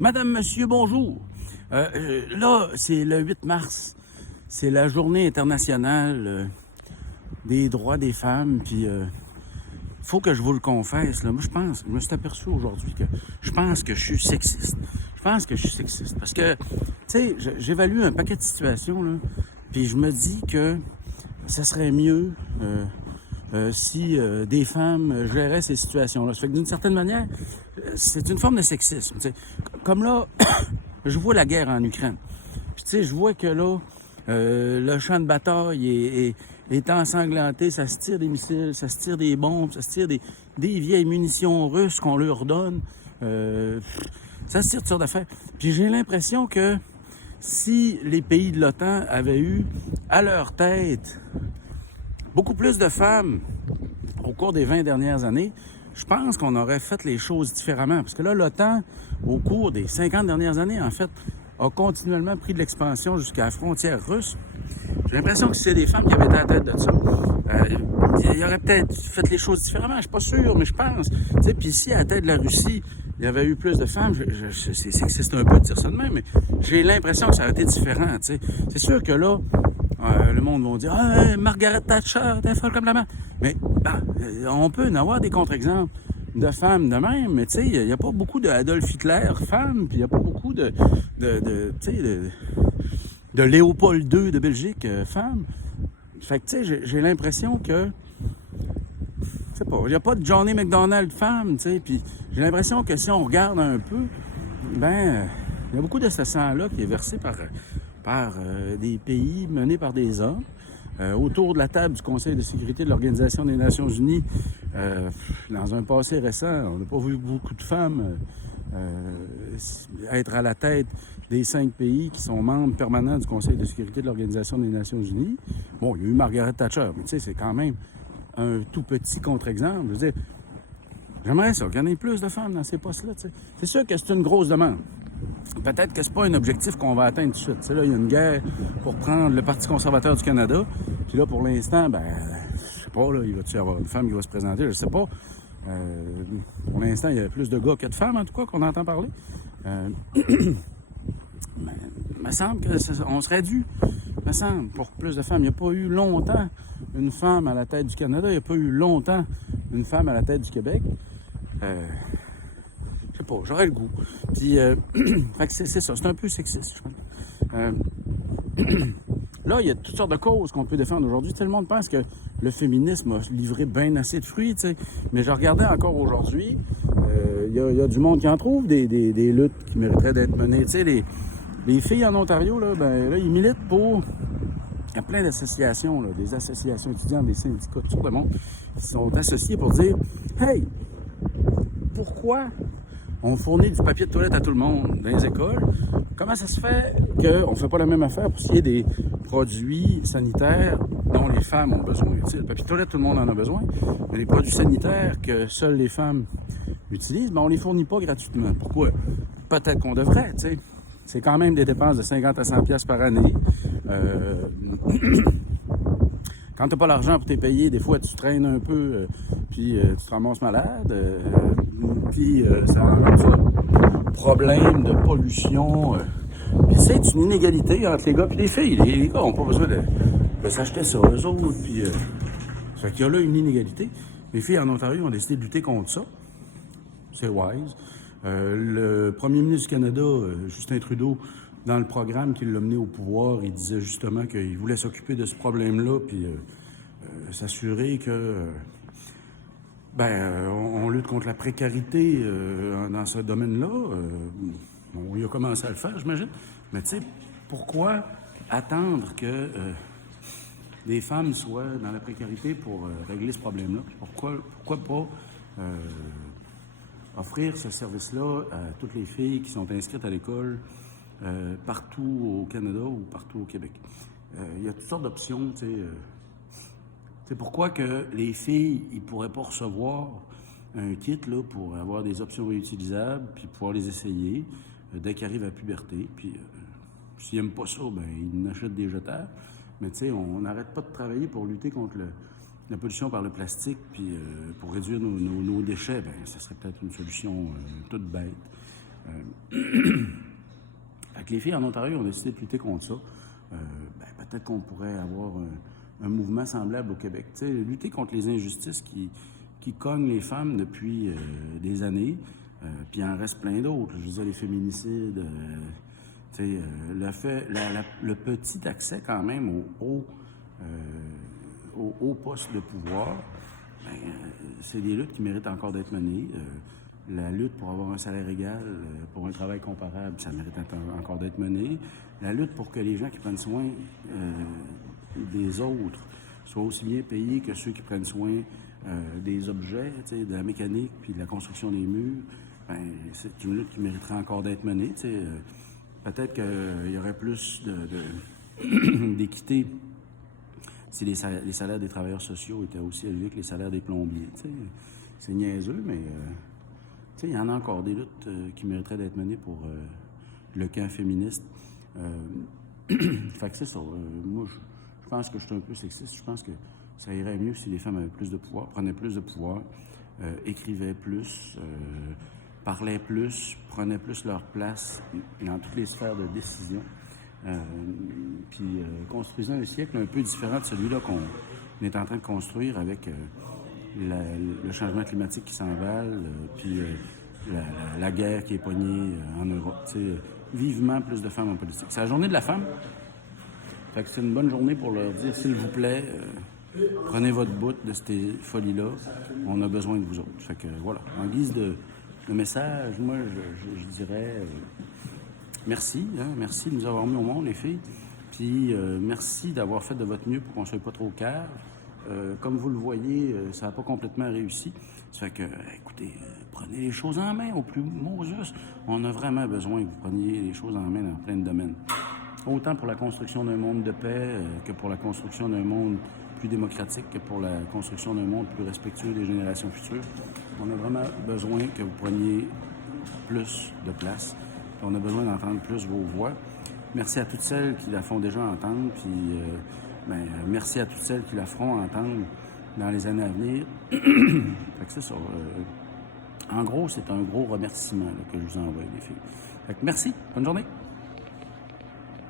Madame, monsieur, bonjour. Là, c'est le 8 mars. C'est la journée internationale des droits des femmes. Puis, faut que je vous le confesse. Là, moi, je me suis aperçu aujourd'hui que je pense que je suis sexiste. Je pense que je suis sexiste. Parce que, tu sais, j'évalue un paquet de situations, là. Puis, je me dis que ça serait mieux si des femmes géraient ces situations-là. Ça fait que d'une certaine manière, c'est une forme de sexisme. T'sais. Comme là, je vois la guerre en Ukraine. Puis tu sais, je vois que là, le champ de bataille est ensanglanté, ça se tire des missiles, ça se tire des bombes, ça se tire des vieilles munitions russes qu'on leur donne. Ça se tire de sortes d'affaires. Puis j'ai l'impression que si les pays de l'OTAN avaient eu à leur tête beaucoup plus de femmes au cours des 20 dernières années, je pense qu'on aurait fait les choses différemment. Parce que là, l'OTAN, au cours des 50 dernières années, en fait, a continuellement pris de l'expansion jusqu'à la frontière russe. J'ai l'impression que c'est des femmes qui avaient été à la tête de ça. Il aurait peut-être fait les choses différemment, je suis pas sûr, mais je pense. Puis ici, à la tête de la Russie, il y avait eu plus de femmes. C'est un peu de dire ça de même, mais j'ai l'impression que ça aurait été différent. T'sais. C'est sûr que là, le monde va dire « Ah, Margaret Thatcher, t'es folle comme la main. » Mais on peut en avoir des contre-exemples de femmes de même, mais tu sais, il n'y a pas beaucoup d'Adolf Hitler femmes, puis il n'y a pas beaucoup de Léopold II de Belgique femmes. Fait que tu sais, j'ai l'impression que, je sais pas, il n'y a pas de Johnny McDonald femme, tu sais, puis j'ai l'impression que si on regarde un peu, il y a beaucoup de ce sang-là qui est versé par des pays menés par des hommes. Autour de la table du Conseil de sécurité de l'Organisation des Nations Unies, dans un passé récent, on n'a pas vu beaucoup de femmes être à la tête des 5 pays qui sont membres permanents du Conseil de sécurité de l'Organisation des Nations Unies. Bon, il y a eu Margaret Thatcher, mais tu sais, c'est quand même un tout petit contre-exemple. Je veux dire, j'aimerais ça, qu'il y en ait plus de femmes dans ces postes-là, tu sais. C'est sûr que c'est une grosse demande. Peut-être que c'est pas un objectif qu'on va atteindre tout de suite. Tu sais, là, il y a une guerre pour prendre le Parti conservateur du Canada. Puis là, pour l'instant, je sais pas, là, il va y avoir une femme qui va se présenter, je sais pas. Pour l'instant, il y a plus de gars que de femmes, en tout cas, qu'on entend parler. Mais il me semble qu'on serait dû, me semble, pour plus de femmes. Il n'y a pas eu longtemps une femme à la tête du Canada. Il n'y a pas eu longtemps une femme à la tête du Québec. Je sais pas, j'aurais le goût. Puis, fait que c'est ça, c'est un peu sexiste, je pense. Là, il y a toutes sortes de causes qu'on peut défendre aujourd'hui. Tout le monde pense que le féminisme a livré bien assez de fruits, tu sais. Mais je regardais encore aujourd'hui, il y a du monde qui en trouve des luttes qui mériteraient d'être menées. Tu sais, les filles en Ontario, là, ils militent pour... Il y a plein d'associations, là, des associations étudiantes, des syndicats, tout le monde, qui sont associés pour dire « Hey, pourquoi on fournit du papier de toilette à tout le monde dans les écoles? Comment ça se fait qu'on ne fait pas la même affaire pour ce qui est des produits sanitaires dont les femmes ont besoin? » Tu sais, le papier de toilette, tout le monde en a besoin, mais les produits sanitaires que seules les femmes utilisent, on ne les fournit pas gratuitement. Pourquoi? Peut-être qu'on devrait, tu sais. C'est quand même des dépenses de 50 à 100 pièces par année. Quand tu n'as pas l'argent pour te payer, des fois tu traînes un peu, puis tu te ramasses malade, puis ça engendre problème de pollution. Puis c'est une inégalité entre les gars et les filles. Les gars n'ont pas besoin de s'acheter ça, eux autres. Puis ça fait qu'il y a là une inégalité. Les filles en Ontario ont décidé de lutter contre ça. C'est wise. Le premier ministre du Canada, Justin Trudeau, dans le programme qui l'a mené au pouvoir, il disait justement qu'il voulait s'occuper de ce problème-là, puis s'assurer que on lutte contre la précarité dans ce domaine-là. Il a commencé à le faire, j'imagine. Mais tu sais, pourquoi attendre que des femmes soient dans la précarité pour régler ce problème-là? Pourquoi pas offrir ce service-là à toutes les filles qui sont inscrites à l'école partout au Canada ou partout au Québec. Il y a toutes sortes d'options, tu sais. C'est pourquoi que les filles, ils pourraient pas recevoir un kit là, pour avoir des options réutilisables, puis pouvoir les essayer dès qu'ils arrivent à la puberté. Puis s'ils n'aiment pas ça, ils n'achètent des jetables. Mais tu sais, on n'arrête pas de travailler pour lutter contre la pollution par le plastique, puis pour réduire nos déchets, ben, ça serait peut-être une solution toute bête. Fait que les filles en Ontario ont décidé de lutter contre ça. Ben, peut-être qu'on pourrait avoir un mouvement semblable au Québec. Tu sais, lutter contre les injustices qui cognent les femmes depuis des années, puis il en reste plein d'autres. Je veux dire, les féminicides, le petit accès quand même aux postes de pouvoir, ben, c'est des luttes qui méritent encore d'être menées. La lutte pour avoir un salaire égal, pour un travail comparable, ça mérite encore d'être mené. La lutte pour que les gens qui prennent soin des autres soient aussi bien payés que ceux qui prennent soin des objets, de la mécanique puis de la construction des murs, ben, c'est une lutte qui mériterait encore d'être menée. Peut-être qu'il y aurait plus d'équité si les salaires des travailleurs sociaux étaient aussi élevés que les salaires des plombiers. C'est niaiseux, mais il y en a encore des luttes qui mériteraient d'être menées pour le camp féministe. Fait que c'est ça. Moi, je pense que je suis un peu sexiste. Je pense que ça irait mieux si les femmes avaient plus de pouvoir, prenaient plus de pouvoir, écrivaient plus, parlaient plus, prenaient plus leur place dans toutes les sphères de décision. Puis construisant un siècle un peu différent de celui-là qu'on est en train de construire avec le changement climatique qui s'emballe, puis la guerre qui est pognée en Europe. Vivement plus de femmes en politique. C'est la journée de la femme. Fait que c'est une bonne journée pour leur dire, s'il vous plaît, prenez votre bout de ces folies-là. On a besoin de vous autres. Fait que voilà. En guise de message, moi, je dirais merci. Merci de nous avoir mis au monde, les filles. Puis merci d'avoir fait de votre mieux pour qu'on ne soit pas trop cave. Comme vous le voyez, ça n'a pas complètement réussi. Ça fait que, écoutez, prenez les choses en main au plus Moses. On a vraiment besoin que vous preniez les choses en main dans plein de domaines. Autant pour la construction d'un monde de paix que pour la construction d'un monde plus démocratique, que pour la construction d'un monde plus respectueux des générations futures. On a vraiment besoin que vous preniez plus de place. On a besoin d'entendre plus vos voix. Merci à toutes celles qui la font déjà entendre, puis merci à toutes celles qui la feront entendre dans les années à venir. Fait que c'est ça. En gros, c'est un gros remerciement là, que je vous envoie, les filles. Fait que merci. Bonne journée.